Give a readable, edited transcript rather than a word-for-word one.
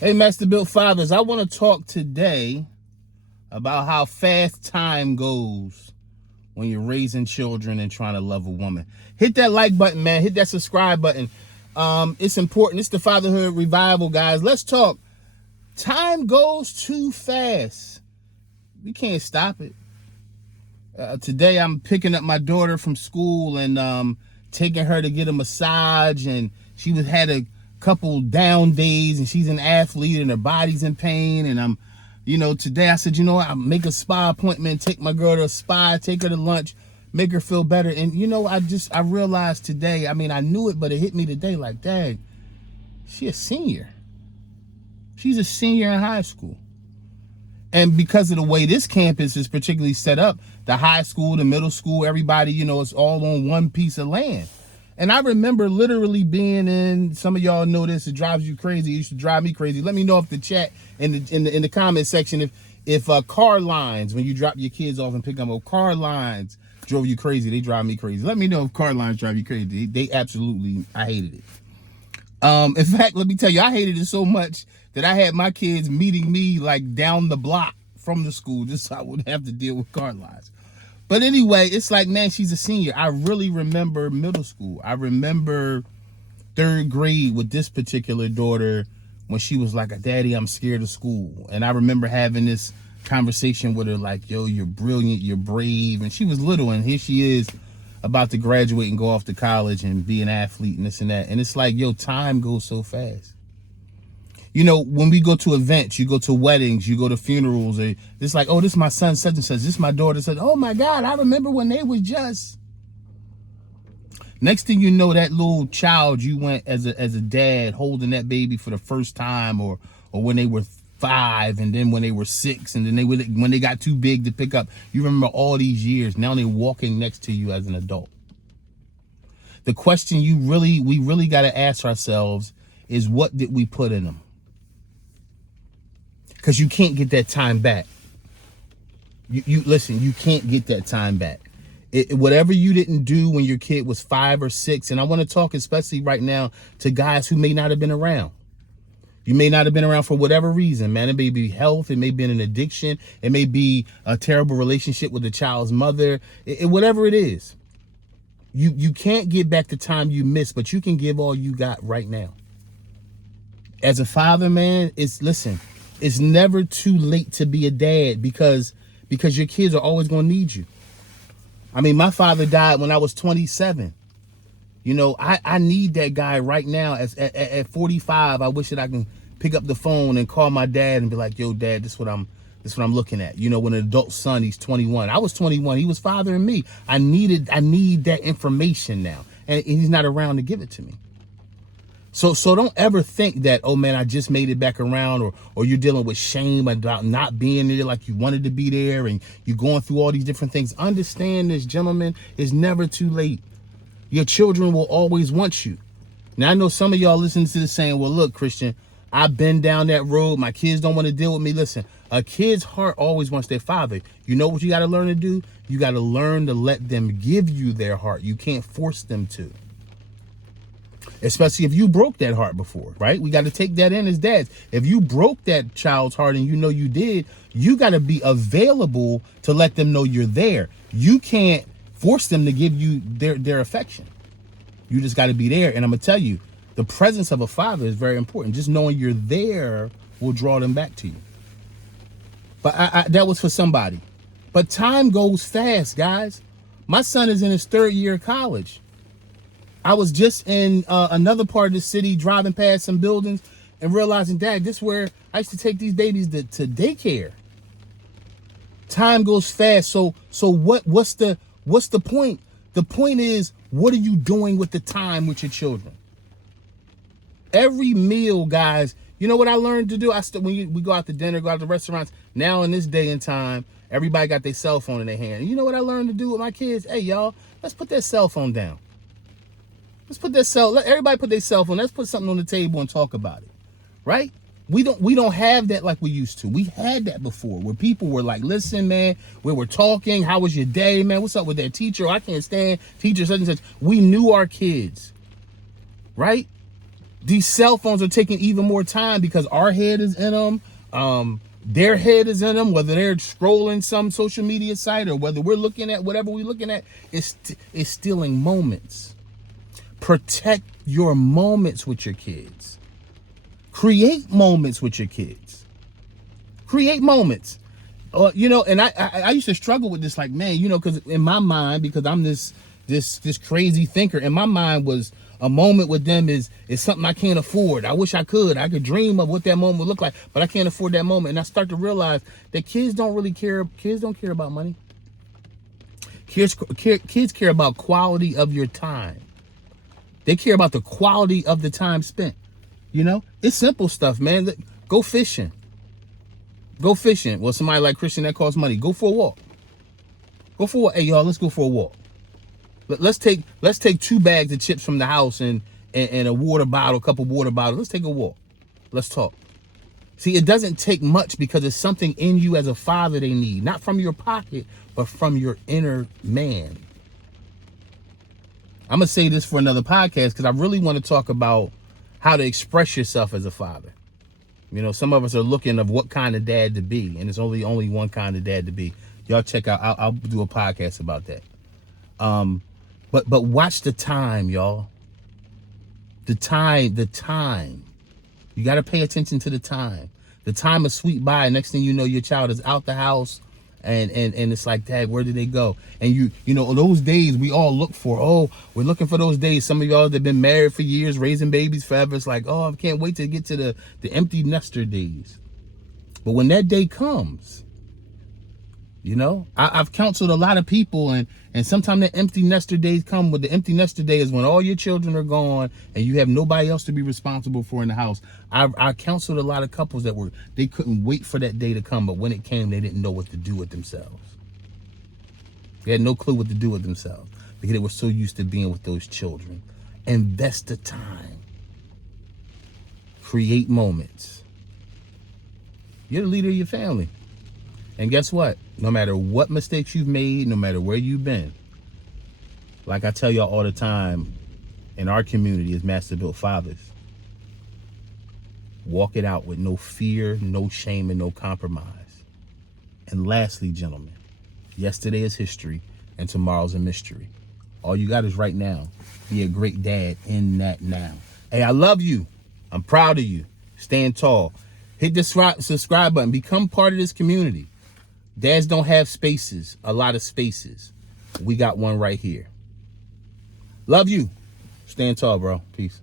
Hey, Master Built Fathers, I want to talk today about how fast time goes when you're raising children and trying to love a woman. Hit that like button, man. Hit that subscribe button. It's important. It's the Fatherhood Revival, guys. Let's talk. Time goes too fast. We can't stop it. Today, I'm picking up my daughter from school and taking her to get a massage, and she had a couple down days, and she's an athlete and her body's in pain. And today I said, I'll make a spa appointment, take my girl to a spa, take her to lunch, make her feel better. And I realized today, I knew it, but it hit me today like, dang, she's a senior. She's a senior in high school. And because of the way this campus is particularly set up, the high school, the middle school, everybody, it's all on one piece of land. And I remember literally being in, some of y'all know this, it drives you crazy. It used to drive me crazy. Let me know if the chat in the comment section, if car lines, when you drop your kids off and pick them up, car lines drove you crazy. They drive me crazy. Let me know if car lines drive you crazy. They absolutely, I hated it. In fact, let me tell you, I hated it so much that I had my kids meeting me like down the block from the school just so I wouldn't have to deal with car lines. But anyway, it's like, man, she's a senior. I really remember middle school. I remember third grade with this particular daughter when she was like, Daddy, I'm scared of school. And I remember having this conversation with her like, yo, you're brilliant, you're brave. And she was little, and here she is about to graduate and go off to college and be an athlete and this and that. And it's like, yo, time goes so fast. When we go to events, you go to weddings, you go to funerals, it's like, oh, this is my son such and such, this is my daughter such. Oh my God, I remember when they was just. Next thing you know, that little child you went as a dad holding that baby for the first time, or when they were 5, and then when they were 6, and then when they got too big to pick up. You remember all these years. Now they're walking next to you as an adult. The question we really got to ask ourselves is, what did we put in them? Because you can't get that time back. You listen, you can't get that time back. Whatever you didn't do when your kid was 5 or 6, and I want to talk especially right now to guys who may not have been around. You may not have been around for whatever reason, man. It may be health. It may be an addiction. It may be a terrible relationship with the child's mother. Whatever it is, you can't get back the time you missed, but you can give all you got right now. As a father, man, it's never too late to be a dad because your kids are always going to need you. My father died when I was 27. I need that guy right now. At 45, I wish that I can pick up the phone and call my dad and be like, yo, Dad, this is what I'm looking at. When an adult son, he's 21. I was 21. He was fathering me. I need that information now. And he's not around to give it to me. So don't ever think that, oh man, I just made it back around, or you're dealing with shame about not being there like you wanted to be there, and you're going through all these different things. Understand this, gentlemen, it's never too late. Your children will always want you. Now, I know some of y'all listening to this saying, well, look, Christian, I've been down that road. My kids don't want to deal with me. Listen, a kid's heart always wants their father. You know what you got to learn to do? You got to learn to let them give you their heart. You can't force them to. Especially if you broke that heart before, right? We got to take that in as dads. If you broke that child's heart and you did, you got to be available to let them know you're there. You can't force them to give you their affection. You just got to be there. And I'm going to tell you, the presence of a father is very important. Just knowing you're there will draw them back to you. But that was for somebody. But time goes fast, guys. My son is in his 3rd year of college. I was just in another part of the city driving past some buildings and realizing, Dad, this is where I used to take these babies to daycare. Time goes fast. So what's the point? The point is, what are you doing with the time with your children? Every meal, guys, you know what I learned to do? We go out to dinner, go out to restaurants. Now in this day and time, everybody got their cell phone in their hand. And you know what I learned to do with my kids? Hey, y'all, let's put that cell phone down. Let everybody put their cell phone. Let's put something on the table and talk about it, right? We don't have that like we used to. We had that before, where people were like, listen, man, we were talking. How was your day, man? What's up with that teacher? I can't stand teacher such and such. We knew our kids, right? These cell phones are taking even more time because our head is in them. Their head is in them, whether they're scrolling some social media site or whether we're looking at whatever we're looking at, it's stealing moments. Protect your moments with your kids. Create moments with your kids. Create moments. And I used to struggle with this, like, man, because in my mind, because I'm this crazy thinker, in my mind was a moment with them is something I can't afford. I wish I could dream of what that moment would look like, but I can't afford that moment. And I start to realize that kids don't really care. Kids don't care about money. Kids care about quality of your time. They care about the quality of the time spent. It's simple stuff, man. Go fishing. Go fishing. Well, somebody like Christian, that costs money. Go for a walk. Go for a walk. Hey, y'all, let's go for a walk. Let's take 2 bags of chips from the house and a water bottle, a couple water bottles. Let's take a walk. Let's talk. See, it doesn't take much because it's something in you as a father they need. Not from your pocket, but from your inner man. I'm going to say this for another podcast because I really want to talk about how to express yourself as a father. Some of us are looking of what kind of dad to be, and there's only one kind of dad to be. Y'all check out, I'll do a podcast about that. But watch the time, y'all. The time. You got to pay attention to the time. The time will sweep by. Next thing you know, your child is out the house, and it's like, Dad, where did they go? And those days we all look for. Oh, we're looking for those days. Some of y'all that have been married for years, raising babies forever. It's like, oh, I can't wait to get to the empty nester days. But when that day comes, I've counseled a lot of people, and sometimes the empty nester days come. With the empty nester day is when all your children are gone and you have nobody else to be responsible for in the house. I counseled a lot of couples that they couldn't wait for that day to come, but when it came, they didn't know what to do with themselves. They had no clue what to do with themselves because they were so used to being with those children. Invest the time. Create moments. You're the leader of your family. And guess what? No matter what mistakes you've made, no matter where you've been, like I tell y'all all the time, in our community as Master Built Fathers, walk it out with no fear, no shame, and no compromise. And lastly, gentlemen, yesterday is history and tomorrow's a mystery. All you got is right now. Be a great dad in that now. Hey, I love you. I'm proud of you. Stand tall. Hit the subscribe button. Become part of this community. Dads don't have spaces, a lot of spaces. We got one right here. Love you. Stand tall, bro. Peace.